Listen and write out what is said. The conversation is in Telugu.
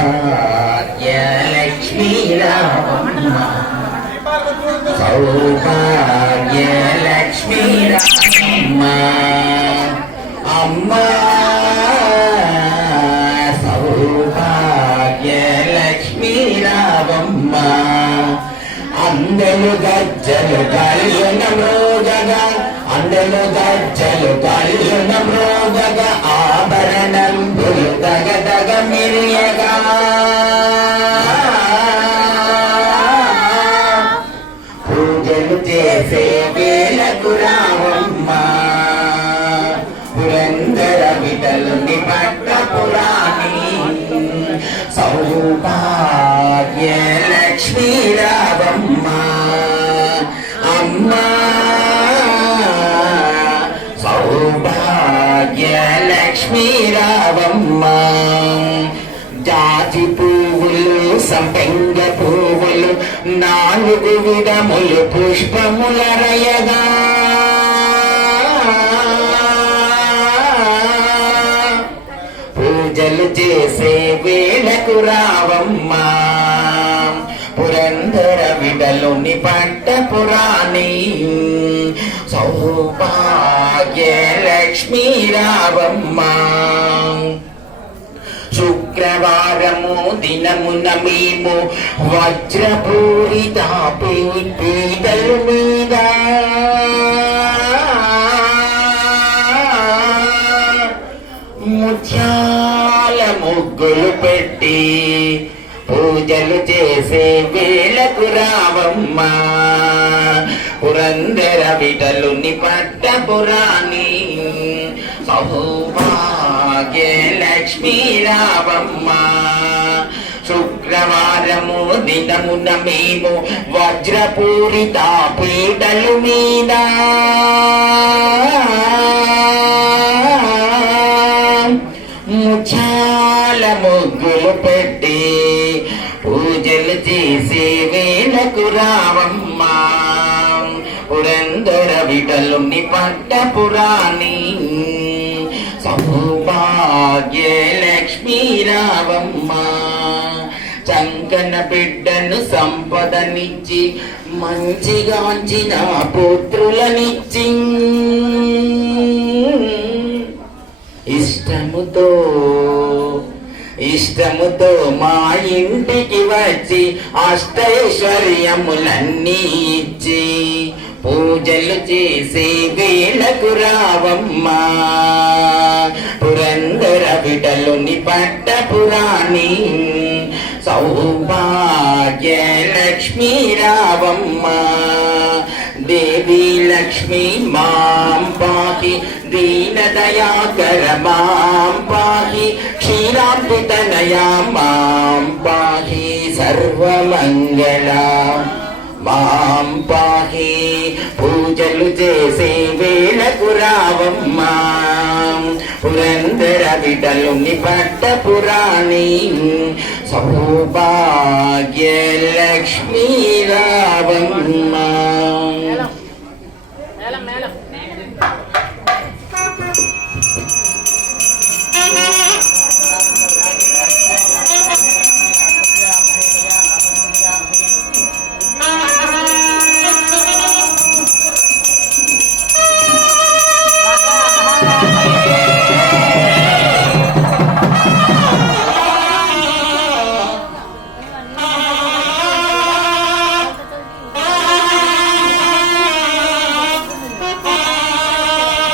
సౌభాగ్య లక్ష్మీ రామ సౌభాగ్య లక్ష్మీ రామ అమ్మ సౌభాగ్య లక్ష్మీ గజ్జలు కలిసినము మండలు గజ్జలు కళ్ళున మ్రోగగ ఆభరణం పులు దగ దగ మిరియగా పూజలు చేసే వేలకు రావమ్మ పురందర విటలుని పట్ట పురాణి సౌభాగ్య లక్ష్మీ రావమ్మ లక్ష్మీ రావమ్మ జాతి పువ్వులు సంపెంగ పువ్వులు నాలుగు విధములు పుష్పముల రయగా పూజలు చేసే వేళకు రావమ్మా పురంధర విడలుని పట్ట పురాణి సౌభాగ్య లక్ష్మీ రావమ్మ శుక్రవారము దినమున మేము వజ్రపూరిత పీటలు మీద ముత్యాల ముగ్గులు పెట్టి పూజలు చేసే వేళకు రావమ్మా పురందర విటలుని పట్ట పురాణి సౌభాగ్య లక్ష్మీ రావమ్మా శుక్రవారము దినమున మేము వజ్రపూరిత పీటలు మీద ముచాల ముగ్గులు పెట్టి సేవేలకు రావమ్మా పురందర ని పట్ట పురాణి సౌభాగ్య లక్ష్మీ రావమ్మా చంకన బిడ్డను సంపదనిచ్చి మంచిగాంచిన పుత్రులనిచ్చి ఇష్టముతో ఇష్టముతో మా ఇంటికి వచ్చి అష్టైశ్వర్యములన్నీ ఇచ్చి పూజలు చేసే వేళకు రావమ్మా పురందర బిడలుని పట్ట పురాణి సౌభాగ్య లక్ష్మీ రావమ్మా దేవి లక్ష్మి మాం పాహి దీనదయాకర మాం పాహి క్షీరాబ్దితనయా మాం పాహి సర్వమంగళ మాం పాహి పూజలు చేసే వేళకు రావమ్మా పురందర విడలు నిపట్ట పురాణి సౌభాగ్య లక్ష్మీ రావమ్మా